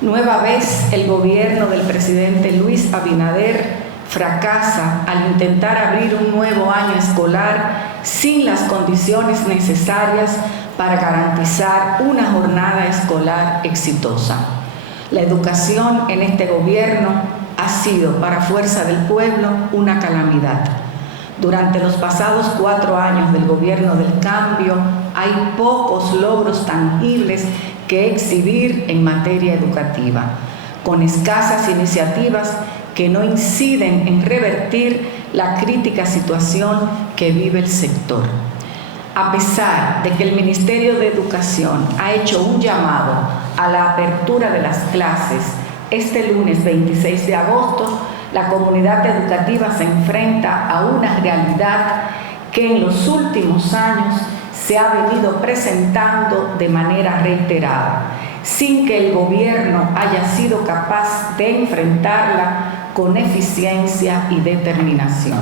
Nueva vez el gobierno del presidente Luis Abinader fracasa al intentar abrir un nuevo año escolar sin las condiciones necesarias para garantizar una jornada escolar exitosa. La educación en este gobierno ha sido, para fuerza del pueblo, una calamidad. Durante los pasados 4 años del gobierno del cambio, hay pocos logros tangibles que exhibir en materia educativa, con escasas iniciativas que no inciden en revertir la crítica situación que vive el sector. A pesar de que el Ministerio de Educación ha hecho un llamado a la apertura de las clases este lunes 26 de agosto, la comunidad educativa se enfrenta a una realidad que en los últimos años se ha venido presentando de manera reiterada, sin que el gobierno haya sido capaz de enfrentarla con eficiencia y determinación.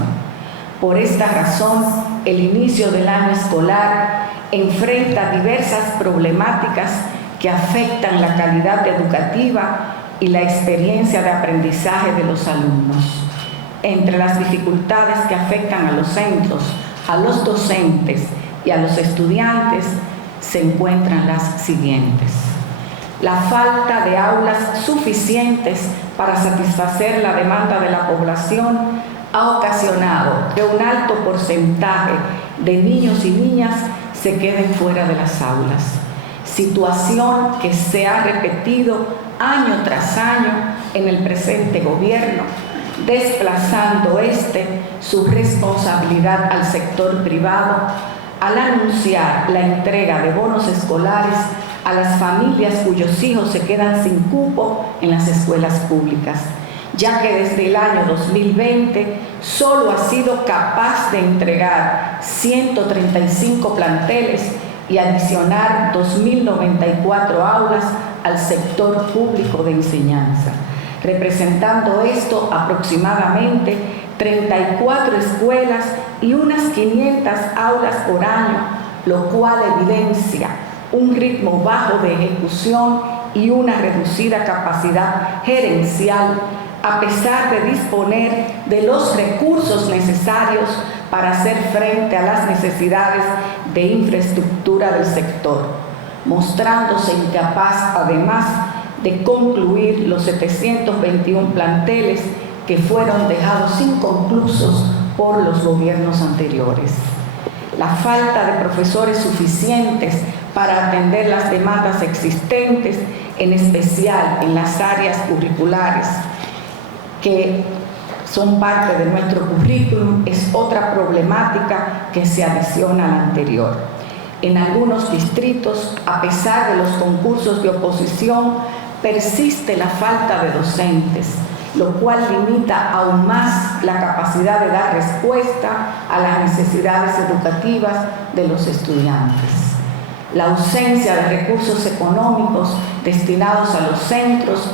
Por esta razón, el inicio del año escolar enfrenta diversas problemáticas que afectan la calidad educativa y la experiencia de aprendizaje de los alumnos. Entre las dificultades que afectan a los centros, a los docentes y a los estudiantes se encuentran las siguientes: la falta de aulas suficientes para satisfacer la demanda de la población ha ocasionado que un alto porcentaje de niños y niñas se queden fuera de las aulas, situación que se ha repetido año tras año en el presente gobierno, desplazando su responsabilidad al sector privado al anunciar la entrega de bonos escolares a las familias cuyos hijos se quedan sin cupo en las escuelas públicas, ya que desde el año 2020 solo ha sido capaz de entregar 135 planteles y adicionar 2.094 aulas al sector público de enseñanza, representando esto aproximadamente 34 escuelas y unas 500 aulas por año, lo cual evidencia un ritmo bajo de ejecución y una reducida capacidad gerencial, a pesar de disponer de los recursos necesarios para hacer frente a las necesidades de infraestructura del sector, mostrándose incapaz además de concluir los 721 planteles que fueron dejados inconclusos por los gobiernos anteriores. La falta de profesores suficientes para atender las demandas existentes, en especial en las áreas curriculares que son parte de nuestro currículum, es otra problemática que se adiciona a la anterior. En algunos distritos, a pesar de los concursos de oposición, persiste la falta de docentes, lo cual limita aún más la capacidad de dar respuesta a las necesidades educativas de los estudiantes. La ausencia de recursos económicos destinados a los centros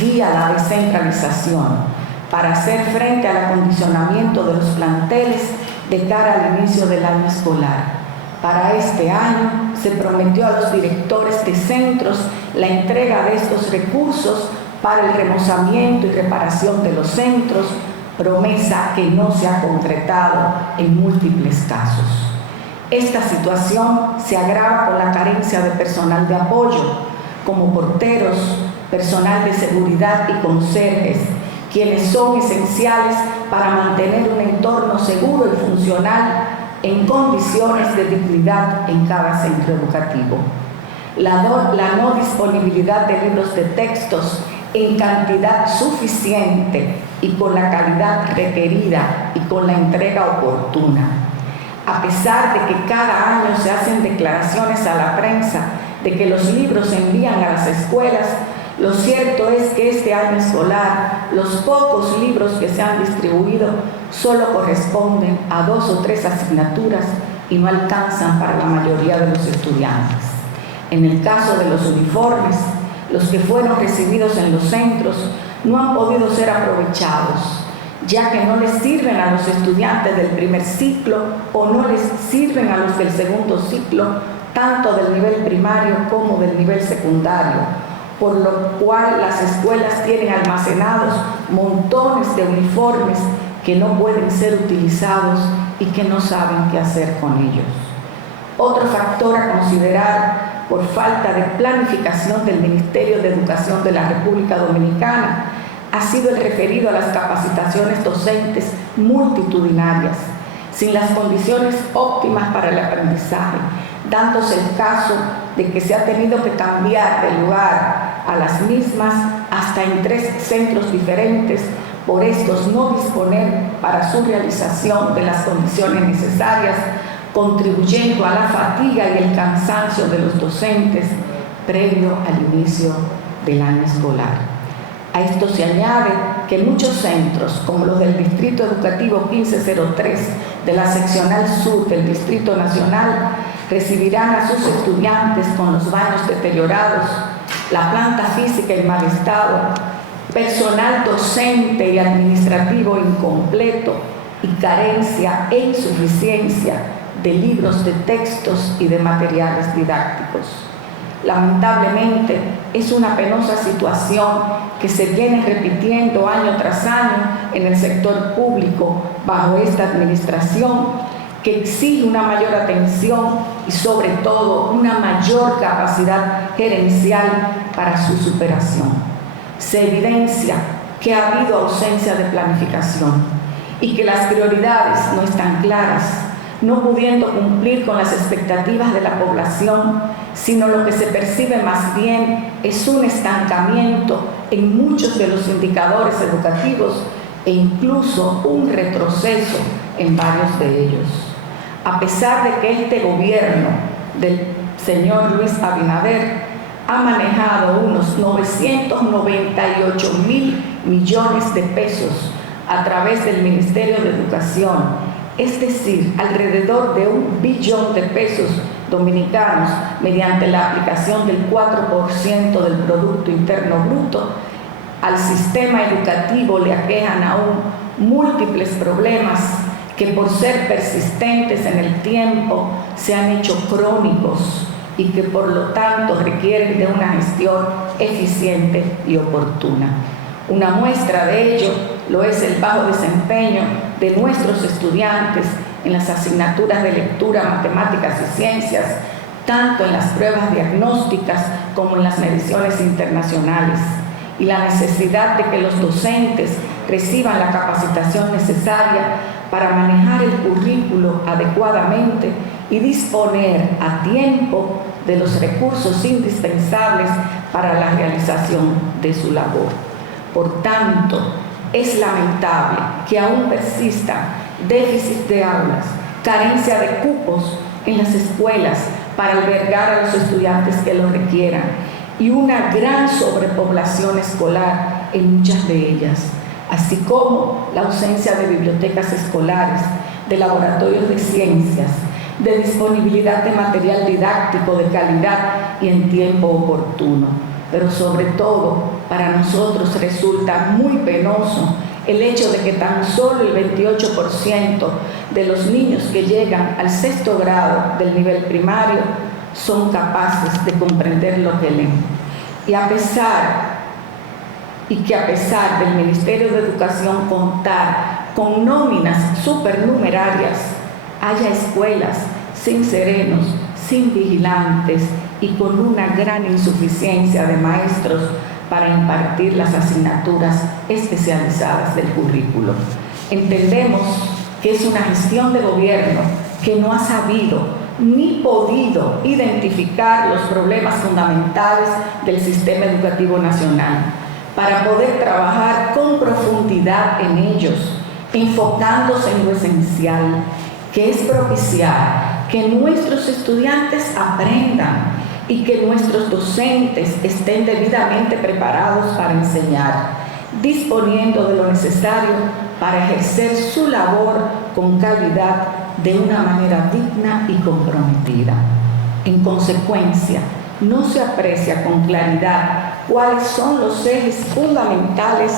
vía la descentralización para hacer frente al acondicionamiento de los planteles de cara al inicio del año escolar. Para este año se prometió a los directores de centros la entrega de estos recursos para el remozamiento y reparación de los centros, promesa que no se ha concretado en múltiples casos. Esta situación se agrava con la carencia de personal de apoyo, como porteros, personal de seguridad y conserjes, quienes son esenciales para mantener un entorno seguro y funcional en condiciones de dignidad en cada centro educativo. La no disponibilidad de libros de textos en cantidad suficiente y con la calidad requerida y con la entrega oportuna. A pesar de que cada año se hacen declaraciones a la prensa de que los libros se envían a las escuelas, lo cierto es que este año escolar, los pocos libros que se han distribuido solo corresponden a 2 o 3 asignaturas y no alcanzan para la mayoría de los estudiantes. En el caso de los uniformes, los que fueron recibidos en los centros no han podido ser aprovechados, ya que no les sirven a los estudiantes del primer ciclo o no les sirven a los del segundo ciclo, tanto del nivel primario como del nivel secundario, por lo cual las escuelas tienen almacenados montones de uniformes que no pueden ser utilizados y que no saben qué hacer con ellos. Otro factor a considerar por falta de planificación del Ministerio de Educación de la República Dominicana ha sido el referido a las capacitaciones docentes multitudinarias, sin las condiciones óptimas para el aprendizaje, dándose el caso de que se ha tenido que cambiar de lugar a las mismas hasta en 3 centros diferentes, por estos no disponer para su realización de las condiciones necesarias, contribuyendo a la fatiga y el cansancio de los docentes previo al inicio del año escolar. A esto se añade que muchos centros, como los del Distrito Educativo 1503 de la Seccional Sur del Distrito Nacional, recibirán a sus estudiantes con los baños deteriorados, la planta física en mal estado, personal docente y administrativo incompleto y carencia e insuficiencia de libros de textos y de materiales didácticos. Lamentablemente, es una penosa situación que se viene repitiendo año tras año en el sector público bajo esta administración, que exige una mayor atención y sobre todo una mayor capacidad gerencial para su superación. Se evidencia que ha habido ausencia de planificación y que las prioridades no están claras, no pudiendo cumplir con las expectativas de la población, sino lo que se percibe más bien es un estancamiento en muchos de los indicadores educativos e incluso un retroceso en varios de ellos. A pesar de que este gobierno del señor Luis Abinader ha manejado unos 998.000 millones de pesos a través del Ministerio de Educación, es decir, alrededor de 1 billón de pesos dominicanos mediante la aplicación del 4% del Producto Interno Bruto, al sistema educativo le aquejan aún múltiples problemas que por ser persistentes en el tiempo se han hecho crónicos y que por lo tanto requieren de una gestión eficiente y oportuna. Una muestra de ello lo es el bajo desempeño de nuestros estudiantes en las asignaturas de lectura, matemáticas y ciencias, tanto en las pruebas diagnósticas como en las mediciones internacionales, y la necesidad de que los docentes reciban la capacitación necesaria para manejar el currículo adecuadamente y disponer a tiempo de los recursos indispensables para la realización de su labor. Por tanto, es lamentable que aún persista déficit de aulas, carencia de cupos en las escuelas para albergar a los estudiantes que lo requieran y una gran sobrepoblación escolar en muchas de ellas, así como la ausencia de bibliotecas escolares, de laboratorios de ciencias, de disponibilidad de material didáctico de calidad y en tiempo oportuno. Pero sobre todo, para nosotros resulta muy penoso el hecho de que tan solo el 28% de los niños que llegan al 6º grado del nivel primario son capaces de comprender lo que leen. Y a pesar del Ministerio de Educación contar con nóminas supernumerarias, haya escuelas sin serenos, sin vigilantes y con una gran insuficiencia de maestros para impartir las asignaturas especializadas del currículo. Entendemos que es una gestión de gobierno que no ha sabido ni podido identificar los problemas fundamentales del sistema educativo nacional para poder trabajar con profundidad en ellos, enfocándose en lo esencial, que es propiciar que nuestros estudiantes aprendan y que nuestros docentes estén debidamente preparados para enseñar, disponiendo de lo necesario para ejercer su labor con calidad de una manera digna y comprometida. En consecuencia, no se aprecia con claridad cuáles son los ejes fundamentales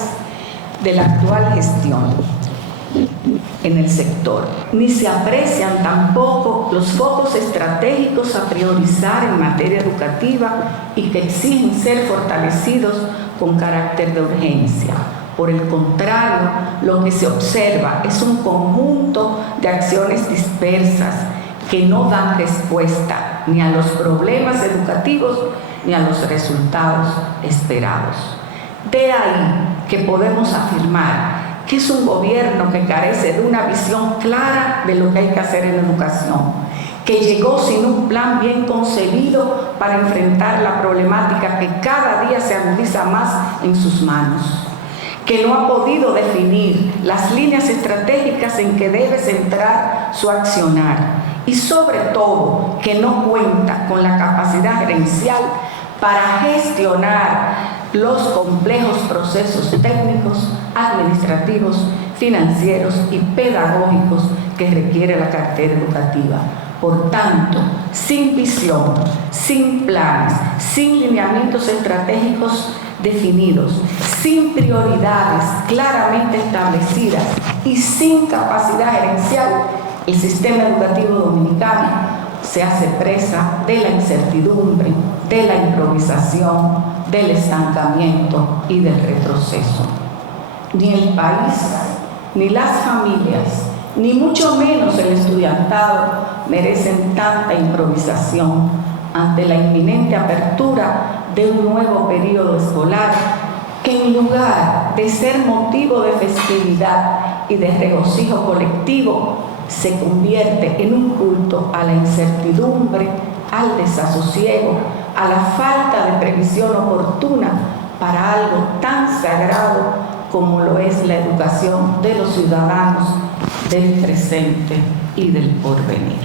de la actual gestión. en el sector, ni se aprecian tampoco los focos estratégicos a priorizar en materia educativa y que exigen ser fortalecidos con carácter de urgencia. Por el contrario, lo que se observa es un conjunto de acciones dispersas que no dan respuesta ni a los problemas educativos ni a los resultados esperados. De ahí que podemos afirmar que es un gobierno que carece de una visión clara de lo que hay que hacer en educación, que llegó sin un plan bien concebido para enfrentar la problemática que cada día se agudiza más en sus manos, que no ha podido definir las líneas estratégicas en que debe centrar su accionar y sobre todo que no cuenta con la capacidad gerencial para gestionar los complejos procesos técnicos, administrativos, financieros y pedagógicos que requiere la cartera educativa. Por tanto, sin visión, sin planes, sin lineamientos estratégicos definidos, sin prioridades claramente establecidas y sin capacidad gerencial, el sistema educativo dominicano se hace presa de la incertidumbre, de la improvisación, del estancamiento y del retroceso. Ni el país, ni las familias, ni mucho menos el estudiantado merecen tanta improvisación ante la inminente apertura de un nuevo periodo escolar que en lugar de ser motivo de festividad y de regocijo colectivo, se convierte en un culto a la incertidumbre, al desasosiego, a la falta de previsión oportuna para algo tan sagrado como lo es la educación de los ciudadanos del presente y del porvenir.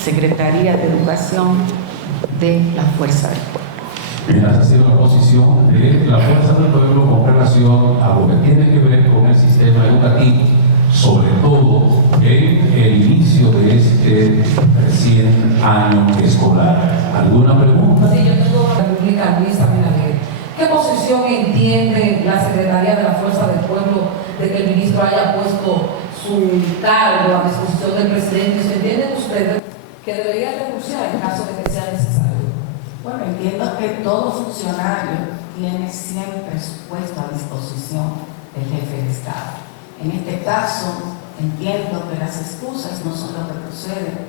Secretaría de Educación de la Fuerza del Pueblo. Bien, esa ha sido la posición de la Fuerza del Pueblo con relación a lo que tiene que ver con el sistema educativo, sobre todo en el inicio de este recién año escolar. ¿Alguna pregunta? Sí, yo tengo la República Luis Abinader. ¿Qué posición entiende la Secretaría de la Fuerza del Pueblo de que el ministro haya puesto su cargo a disposición del presidente? ¿Entienden ustedes que debería renunciar en caso de que sea necesario? Bueno, entiendo que todo funcionario tiene siempre su puesto a disposición del jefe de Estado. En este caso, entiendo que las excusas no son lo que procede.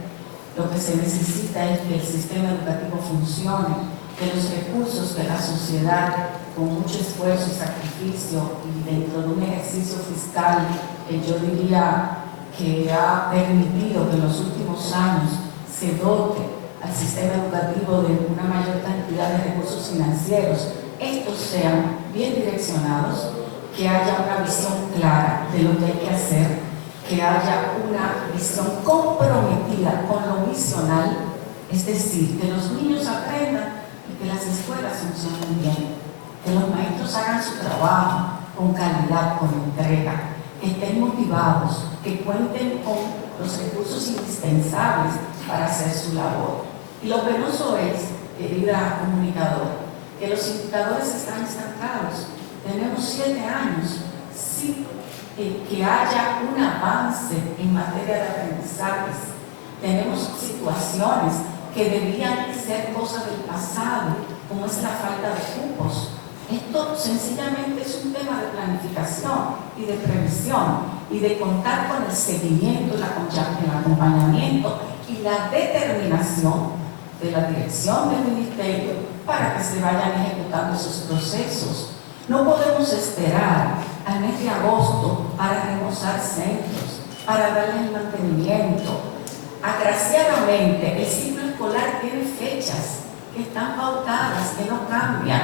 Lo que se necesita es que el sistema educativo funcione, que los recursos que la sociedad, con mucho esfuerzo y sacrificio y dentro de un ejercicio fiscal que yo diría que ha permitido que en los últimos años se dote al sistema educativo de una mayor cantidad de recursos financieros, estos sean bien direccionados, que haya una visión clara de lo que hay que hacer, que haya una visión comprometida con lo misional, es decir, que los niños aprendan y que las escuelas funcionen bien, que los maestros hagan su trabajo con calidad, con entrega, que estén motivados, que cuenten con los recursos indispensables para hacer su labor. Y lo penoso es, querida comunicadora, que los indicadores están estancados. Tenemos 7 años sin que haya un avance en materia de aprendizajes. Tenemos situaciones que deberían ser cosas del pasado, como es la falta de cupos. Esto sencillamente es un tema de planificación y de previsión y de contar con el seguimiento, el acompañamiento y la determinación de la dirección del ministerio para que se vayan ejecutando esos procesos. No podemos esperar al mes de agosto para remozar centros, para darles el mantenimiento. Agraciadamente, el ciclo escolar tiene fechas que están pautadas, que no cambian.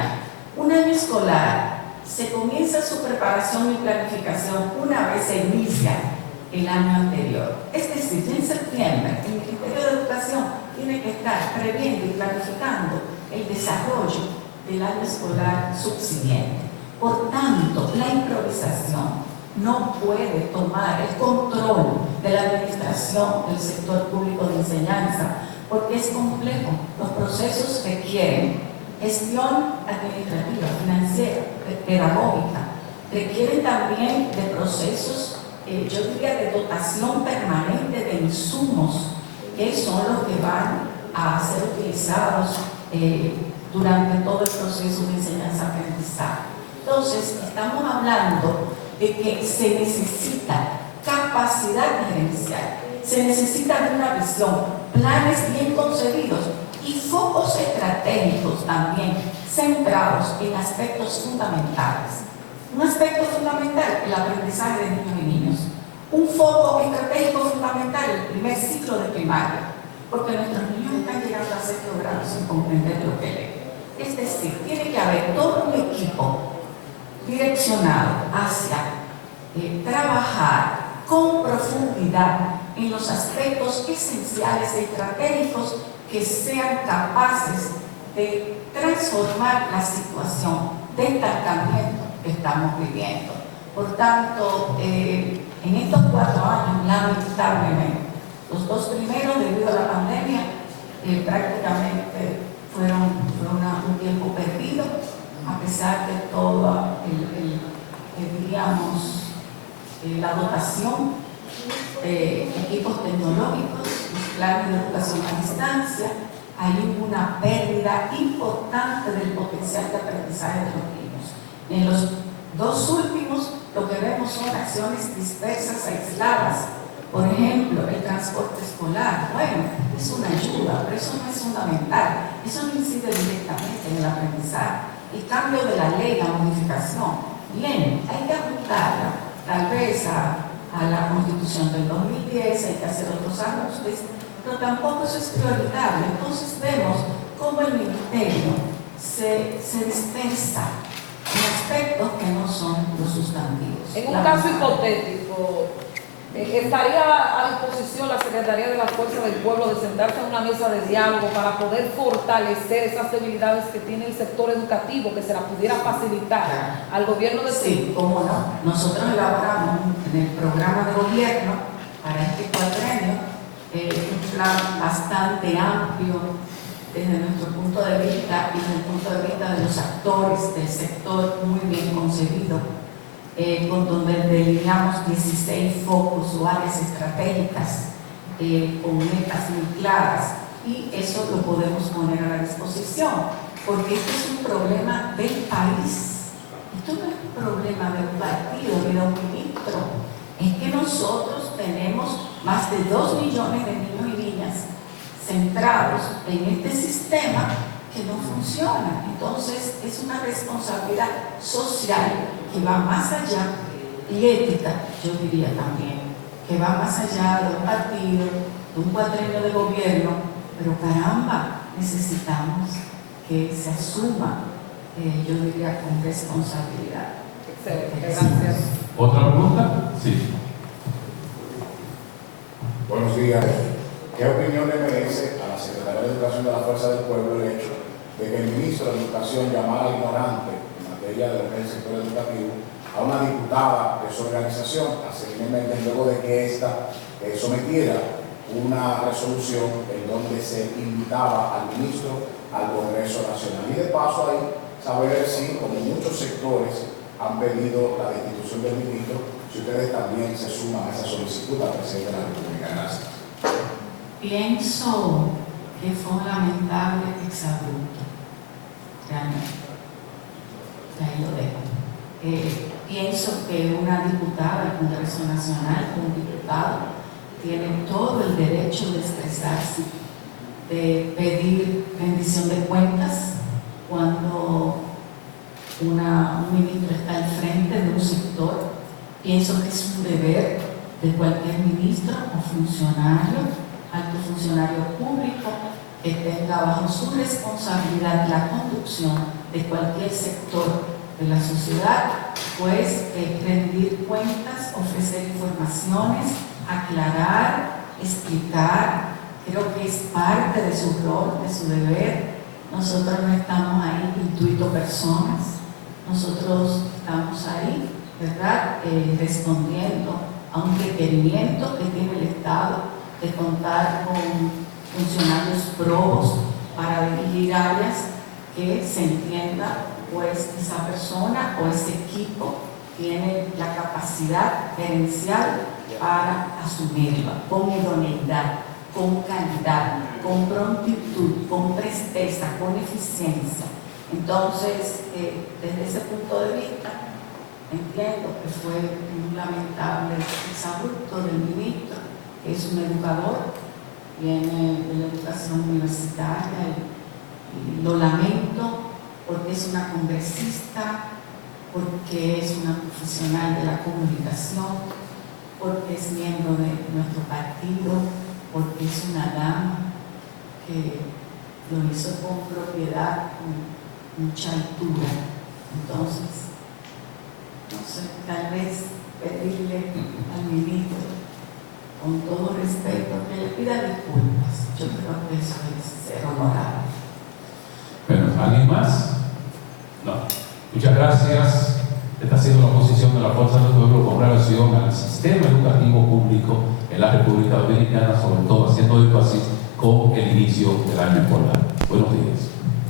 Un año escolar se comienza su preparación y planificación una vez se inicia el año anterior. Es decir, ya en septiembre, el Ministerio de Educación tiene que estar previendo y planificando el desarrollo del año escolar subsiguiente. Por tanto, la improvisación no puede tomar el control de la administración del sector público de enseñanza, porque es complejo. Los procesos requieren gestión administrativa, financiera, pedagógica, requieren también de procesos yo diría, de dotación permanente de insumos que son los que van a ser utilizados durante todo el proceso de enseñanza-aprendizaje. Entonces, estamos hablando de que se necesita capacidad gerencial, se necesita de una visión, planes bien concebidos y focos estratégicos también centrados en aspectos fundamentales. Un aspecto fundamental, el aprendizaje de niños y niñas. Un foco estratégico fundamental, el primer ciclo de primaria, porque nuestros niños están llegando a sexto grado sin comprender lo que leen. Es decir, tiene que haber todo un equipo direccionado hacia trabajar con profundidad en los aspectos esenciales y estratégicos que sean capaces de transformar la situación de estancamiento que estamos viviendo. Por tanto, en estos 4 años, lamentablemente, los 2 primeros, debido a la pandemia, prácticamente fueron un tiempo perdido, a pesar de toda diríamos, la dotación de equipos tecnológicos, los planes de educación a distancia. Hay una pérdida importante del potencial de aprendizaje de los niños. En los 2 últimos, lo que vemos son acciones dispersas, aisladas. Por ejemplo, el transporte escolar. Bueno, es una ayuda, pero eso no es fundamental. Eso no incide directamente en el aprendizaje. El cambio de la ley, la modificación, bien, hay que ajustarla, tal vez a la Constitución del 2010, hay que hacer otros ajustes, pero tampoco eso es prioritario. Entonces vemos cómo el ministerio se dispersa en aspectos que no son los sustantivos. En un caso hipotético, ¿estaría a disposición la Secretaría de la Fuerza del Pueblo de sentarse en una mesa de diálogo para poder fortalecer esas debilidades que tiene el sector educativo, que se las pudiera facilitar al gobierno de Sí, cómo no. Nosotros elaboramos en el programa de gobierno para este cuatrenio un plan bastante amplio desde nuestro punto de vista y desde el punto de vista de los actores del sector, muy bien concebido, con donde delineamos 16 focos o áreas estratégicas con metas muy claras, y eso lo podemos poner a la disposición, porque este es un problema del país. Esto no es un problema de un partido ni de un ministro, es que nosotros tenemos más de 2 millones de niños y niñas centrados en este sistema que no funciona. Entonces es una responsabilidad social que va más allá, y ética, yo diría también, que va más allá de un partido, de un cuatrenio de gobierno, pero caramba, necesitamos que se asuma, yo diría, con responsabilidad. Excelente, gracias. ¿Otra pregunta? Sí. Buenos días. ¿Qué opinión le merece a la Secretaría de Educación de la Fuerza del Pueblo el hecho de que el ministro de Educación llamara ignorante en materia del sector educativo a una diputada de su organización, asimismo luego de que ésta sometiera una resolución en donde se invitaba al ministro al Congreso Nacional? Y de paso ahí saber si, como muchos sectores han pedido la destitución del ministro, si ustedes también se suman a esa solicitud al presidente de la República. Gracias. Pienso que fue un lamentable exabrupto, realmente. Ahí lo dejo. Pienso que una diputada del Congreso Nacional, un diputado, tiene todo el derecho de expresarse, de pedir rendición de cuentas cuando un ministro está al frente de un sector. Pienso que es un deber de cualquier ministro o funcionario, alto funcionario público, que tenga bajo su responsabilidad la conducción de cualquier sector de la sociedad, pues rendir cuentas, ofrecer informaciones, aclarar, explicar. Creo que es parte de su rol, de su deber. Nosotros no estamos ahí intuito personas, nosotros estamos ahí, ¿verdad?, respondiendo a un requerimiento que tiene el Estado de contar con funcionarios probos para dirigir áreas que se entienda, pues esa persona o ese equipo tiene la capacidad gerencial para asumirla con idoneidad, con calidad, con prontitud, con presteza, con eficiencia. Entonces, desde ese punto de vista, entiendo que fue un lamentable exabrupto del ministro, que es un educador, viene de la educación universitaria, y lo lamento porque es una congresista, porque es una profesional de la comunicación, porque es miembro de nuestro partido, porque es una dama que lo hizo con propiedad, con mucha altura. Entonces, no sé, tal vez pedirle al ministro, con todo respeto, que le pida disculpas. Yo creo que eso es ser honorable. Bueno, ¿alguien más? No. Muchas gracias. Esta ha sido la posición de la Fuerza del Pueblo con relación al sistema educativo público en la República Dominicana, sobre todo haciendo énfasis con el inicio del año escolar. Buenos días.